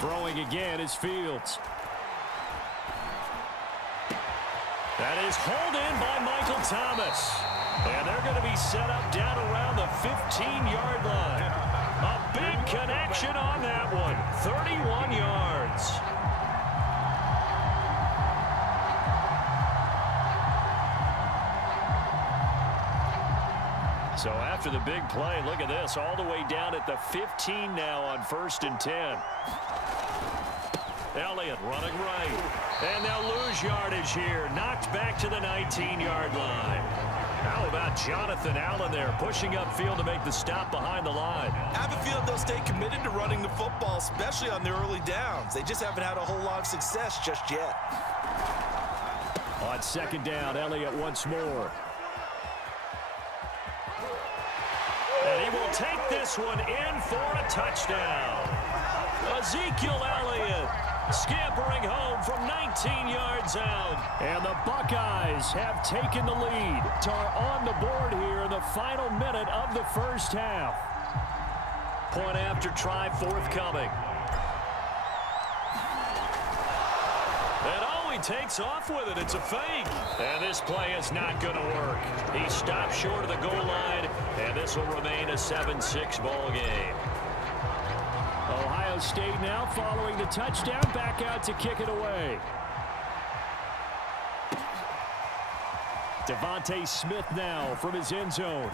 Throwing again is Fields. That is hauled in by Michael Thomas. And they're going to be set up down around the 15-yard line. A big connection on that one. 31 yards. So after the big play, look at this, all the way down at the 15 now on 1st and 10. Elliott running right. And they'll lose yardage here. Knocked back to the 19-yard line. How about Jonathan Allen there, pushing upfield to make the stop behind the line? I have a feeling they'll stay committed to running the football, especially on their early downs. They just haven't had a whole lot of success just yet. On 2nd down, Elliott once more. And he will take this one in for a touchdown. Ezekiel Elliott scampering home from 19 yards out. And the Buckeyes have taken the lead. Are on the board here in the final minute of the first half. Point after try forthcoming. And oh, he takes off with it. It's a fake. And this play is not going to work. He stops short of the goal line, and this will remain a 7-6 ball game. Ohio State now following the touchdown, back out to kick it away. Devontae Smith now from his end zone.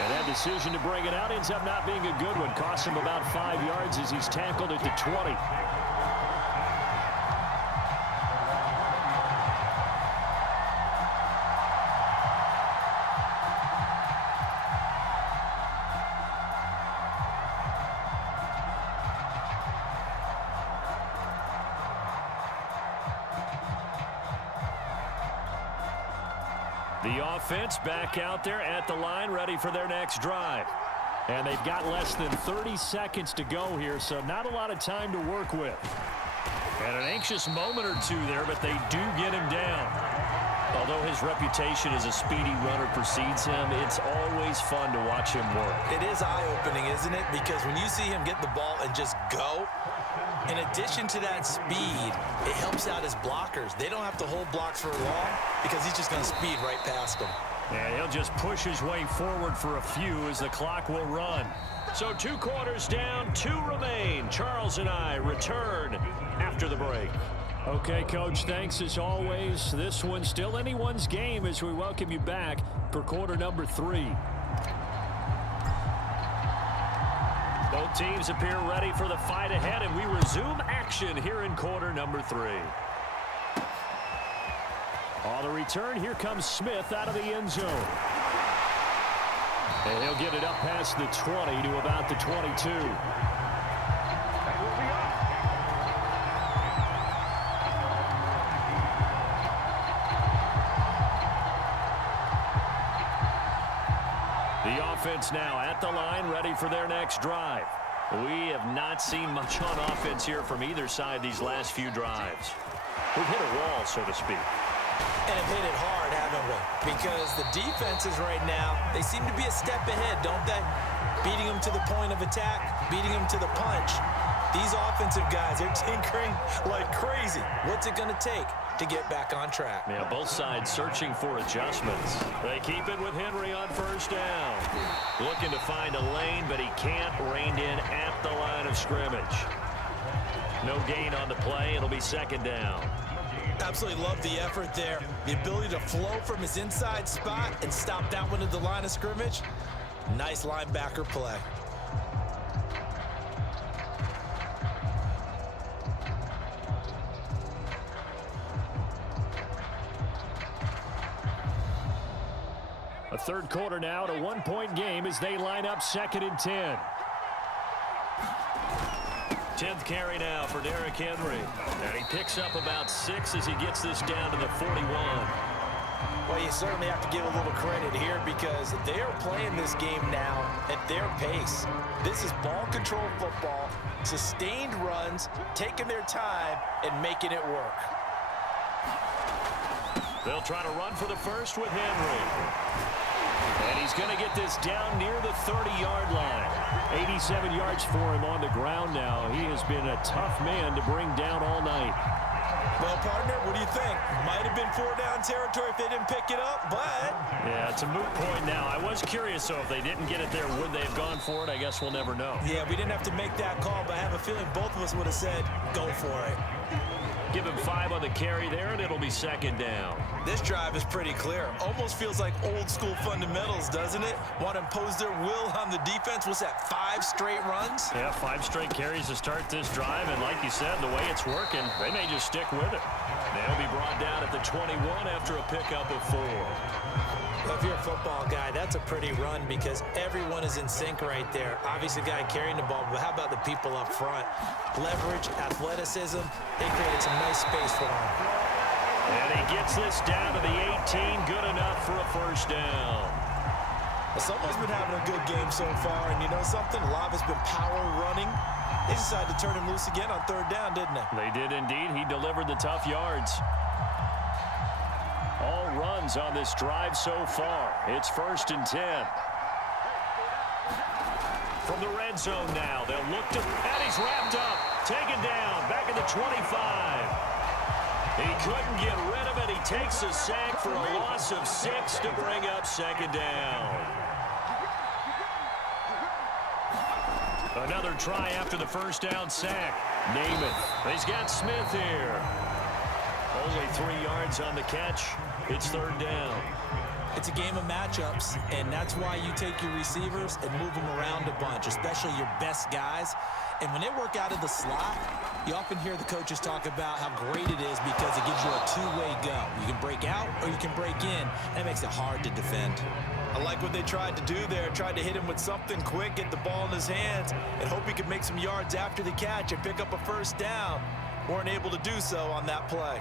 And that decision to bring it out ends up not being a good one. Costs him about 5 yards as he's tackled at the 20. The offense back out there at the line, ready for their next drive. And they've got less than 30 seconds to go here, so not a lot of time to work with. And an anxious moment or two there, but they do get him down. Although his reputation as a speedy runner precedes him, it's always fun to watch him work. It is eye-opening, isn't it? Because when you see him get the ball and just go, in addition to that speed, it helps out his blockers. They don't have to hold blocks for long because he's just going to speed right past them. And he'll just push his way forward for a few as the clock will run. So 2 quarters down, 2 remain. Charles and I return after the break. Okay, Coach, thanks as always. This one's still anyone's game as we welcome you back for quarter number 3. Both teams appear ready for the fight ahead, and we resume action here in quarter number 3. On the return, here comes Smith out of the end zone. And he'll get it up past the 20 to about the 22. The offense now at the line, ready for their next drive. We have not seen much on offense here from either side these last few drives. We've hit a wall, so to speak. And have hit it hard, haven't we? Because the defenses right now, they seem to be a step ahead, don't they? Beating them to the point of attack, beating them to the punch. These offensive guys, they're tinkering like crazy. What's it going to take to get back on track? Yeah, both sides searching for adjustments. They keep it with Henry on 1st down. Looking to find a lane, but he can't. Reined in at the line of scrimmage. No gain on the play. It'll be 2nd down. Absolutely love the effort there. The ability to flow from his inside spot and stop that one at the line of scrimmage. Nice linebacker play. A 3rd quarter now, at a 1-point game as they line up 2nd and 10. 10th carry now for Derrick Henry. And he picks up about 6 as he gets this down to the 41. Well, you certainly have to give a little credit here because they are playing this game now at their pace. This is ball control football, sustained runs, taking their time and making it work. They'll try to run for the first with Henry. And he's going to get this down near the 30-yard line. 87 yards for him on the ground now. He has been a tough man to bring down all night. Well, partner, what do you think? Might have been 4-down territory if they didn't pick it up, but... Yeah, it's a moot point now. I was curious, so if they didn't get it there, would they have gone for it? I guess we'll never know. Yeah, we didn't have to make that call, but I have a feeling both of us would have said, go for it. Give him 5 on the carry there, and it'll be second down. This drive is pretty clear. Almost feels like old-school fundamentals, doesn't it? Want to impose their will on the defense. What's that, 5 straight runs? Yeah, 5 straight carries to start this drive, and like you said, the way it's working, they may just stick with it. They'll be brought down at the 21 after a pickup of 4. Well, if you're a football guy, that's a pretty run because everyone is in sync right there. Obviously, the guy carrying the ball, but how about the people up front? Leverage, athleticism, they created some nice space for him. And he gets this down to the 18, good enough for a first down. Well, someone's been having a good game so far, and you know something? A lot of it's been power running. They decided to turn him loose again on 3rd down, didn't they? They did indeed. He delivered the tough yards. All runs on this drive so far. It's 1st and 10. From the red zone now, they'll look to, and he's wrapped up, taken down, back at the 25. He couldn't get rid of it. He takes a sack for a loss of 6 to bring up 2nd down. Another try after the first down sack. Namath. He's got Smith here. Only 3 yards on the catch. It's 3rd down. It's a game of matchups, and that's why you take your receivers and move them around a bunch, especially your best guys. And when they work out of the slot, you often hear the coaches talk about how great it is because it gives you a two-way go. You can break out or you can break in. That makes it hard to defend. I like what they tried to do there. Tried to hit him with something quick, get the ball in his hands, and hope he could make some yards after the catch and pick up a first down. Weren't able to do so on that play.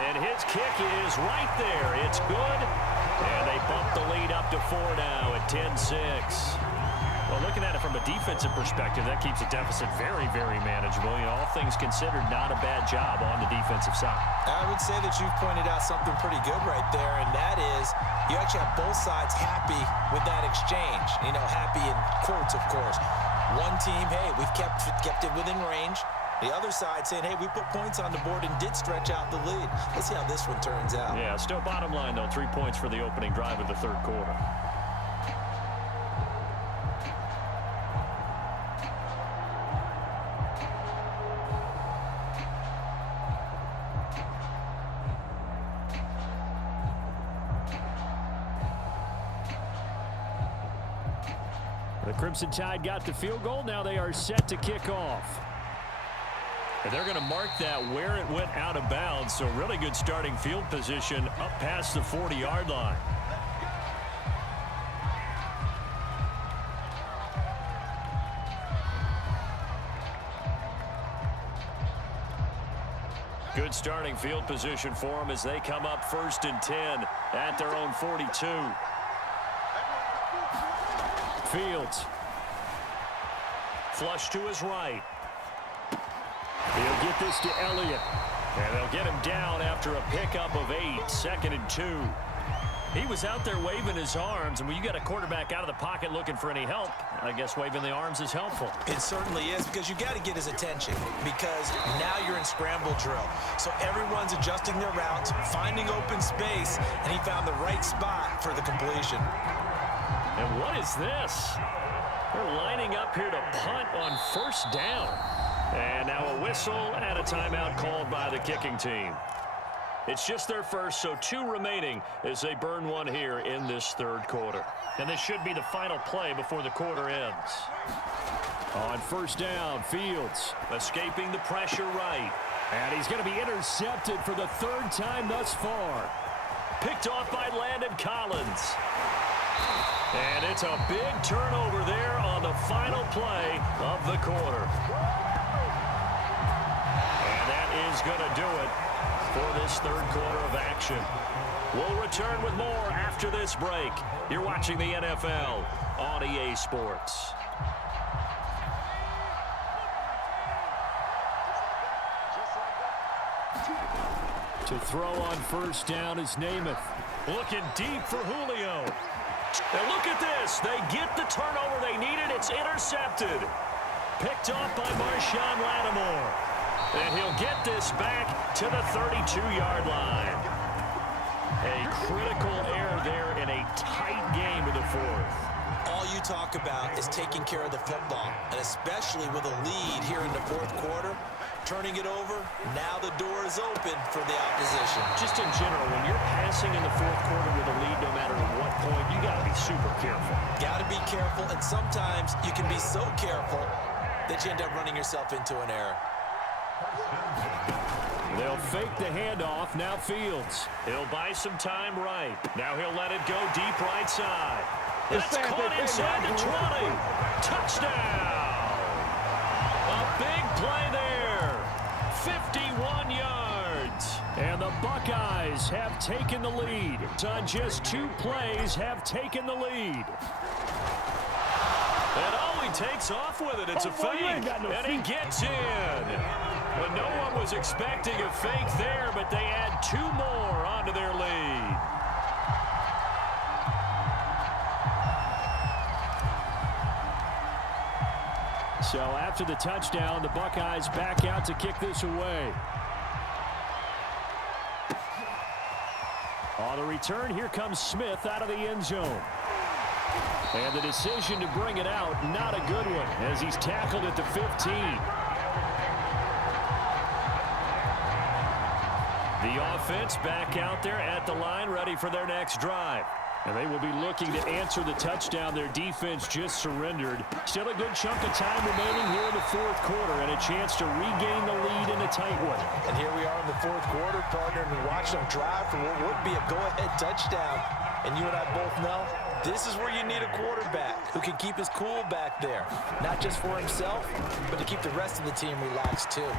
And his kick is right there. It's good. And they bump the lead up to 4 now at 10-6. Well, looking at it from a defensive perspective, that keeps the deficit very, very manageable. You know, all things considered, not a bad job on the defensive side. I would say that you've pointed out something pretty good right there, and that is you actually have both sides happy with that exchange. You know, happy in quotes, of course. One team, hey, we've kept it within range. The other side saying, hey, we put points on the board and did stretch out the lead. Let's see how this one turns out. Yeah, still bottom line, though, 3 points for the opening drive of the 3rd quarter. The Crimson Tide got the field goal. Now they are set to kick off. And they're going to mark that where it went out of bounds. So really good starting field position up past the 40-yard line. Good starting field position for them as they come up 1st and 10 at their own 42. Fields. Flush to his right. He'll get this to Elliott. And they'll get him down after a pickup of 8, 2nd and 2. He was out there waving his arms, and when you got a quarterback out of the pocket looking for any help, I guess waving the arms is helpful. It certainly is, because you got to get his attention, because now you're in scramble drill. So everyone's adjusting their routes, finding open space, and he found the right spot for the completion. And what is this? They're lining up here to punt on 1st down. And now a whistle and a timeout called by the kicking team. It's just their first, so 2 remaining as they burn one here in this 3rd quarter. And this should be the final play before the quarter ends. On 1st down, Fields escaping the pressure right. And he's going to be intercepted for the 3rd time thus far. Picked off by Landon Collins. And it's a big turnover there on the final play of the quarter. And that is going to do it for this 3rd quarter of action. We'll return with more after this break. You're watching the NFL on EA Sports. To throw on first down is Namath. Looking deep for Julio. And look at this. They get the turnover they needed. It's intercepted. Picked off by Marshawn Lattimore. And he'll get this back to the 32-yard line. A critical error there in a tight game in the fourth. All you talk about is taking care of the football, and especially with a lead here in the fourth quarter. Turning it over, now the door is open for the opposition. Just in general, when you're passing in the fourth quarter with a lead, no matter at what point, you got to be super careful. Got to be careful, and sometimes you can be so careful that you end up running yourself into an error. They'll fake the handoff. Now Fields. He'll buy some time right. Now he'll let it go deep right side. It's caught inside the 20. Touchdown. A big play there. 51 yards. And the Buckeyes have taken the lead. On just 2 plays have taken the lead. And he takes off with it. It's a fake. And he gets in. But no one was expecting a fake there, but they add 2 more onto their lead. So after the touchdown, the Buckeyes back out to kick this away. On the return, here comes Smith out of the end zone. And the decision to bring it out, not a good one, as he's tackled at the 15. The offense back out there at the line, ready for their next drive. And they will be looking to answer the touchdown their defense just surrendered. Still a good chunk of time remaining here in the fourth quarter and a chance to regain the lead in a tight one. And here we are in the fourth quarter, partner, and we watch them drive for what would be a go-ahead touchdown. And you and I both know this is where you need a quarterback who can keep his cool back there. Not just for himself, but to keep the rest of the team relaxed too.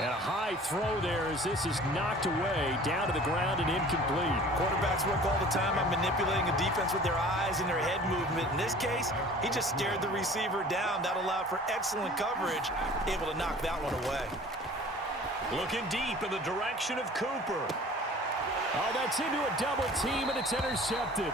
And a high throw there as this is knocked away, down to the ground and incomplete. Quarterbacks work all the time on manipulating a defense with their eyes and their head movement. In this case, he just stared the receiver down. That allowed for excellent coverage, able to knock that one away. Looking deep in the direction of Cooper. Oh, that's into a double team, and it's intercepted.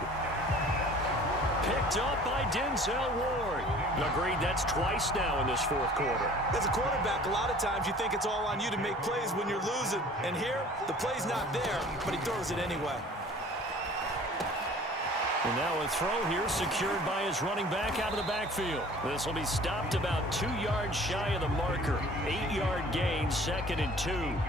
Picked up by Denzel Ward. Agreed, that's twice now in this fourth quarter. As a quarterback, a lot of times you think it's all on you to make plays when you're losing. And here, the play's not there, but he throws it anyway. And now a throw here secured by his running back out of the backfield. This will be stopped about 2 yards shy of the marker. 8-yard gain, 2nd and 2.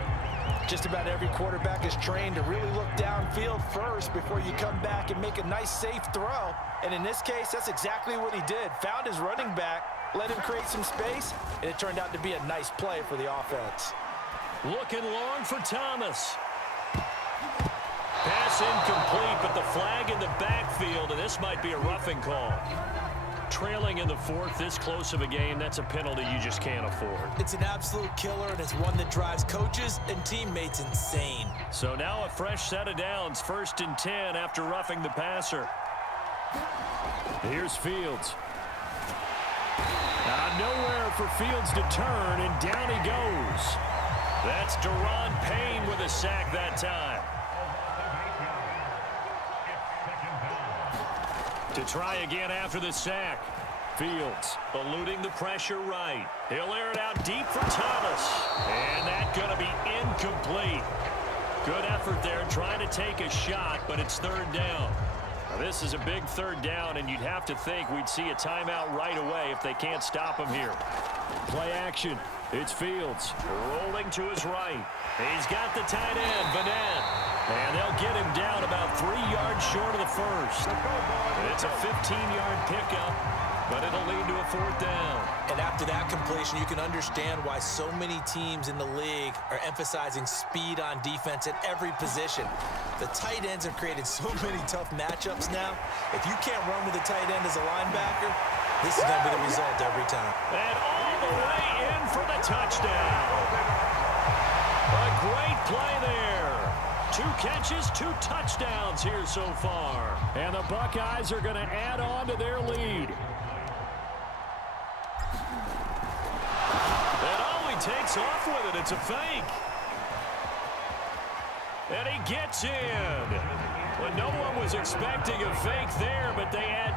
Just about every quarterback is trained to really look downfield first before you come back and make a nice, safe throw. And in this case, that's exactly what he did. Found his running back, let him create some space, and it turned out to be a nice play for the offense. Looking long for Thomas. Pass incomplete, but the flag in the backfield, and this might be a roughing call. Trailing in the fourth, this close of a game, that's a penalty you just can't afford. It's an absolute killer, and it's one that drives coaches and teammates insane. So now a fresh set of downs, 1st and 10 after roughing the passer. Here's Fields. Nowhere for Fields to turn, and down he goes. That's Deron Payne with a sack that time. To try again after the sack. Fields eluding the pressure right. He'll air it out deep for Thomas. And that's going to be incomplete. Good effort there trying to take a shot, but it's 3rd down. Now, this is a big 3rd down, and you'd have to think we'd see a timeout right away if they can't stop him here. Play action. It's Fields rolling to his right. He's got the tight end, Vanette. And they'll get him down about 3 yards short of the first. It's a 15-yard pickup, but it'll lead to a 4th down. And after that completion, you can understand why so many teams in the league are emphasizing speed on defense at every position. The tight ends have created so many tough matchups now. If you can't run with a tight end as a linebacker, this is going to be the result every time. And all the way in for the touchdown. A great play there. 2 catches, 2 touchdowns here so far. And the Buckeyes are going to add on to their lead. And he takes off with it. It's a fake. And he gets in. Well, no one was expecting a fake there, but they had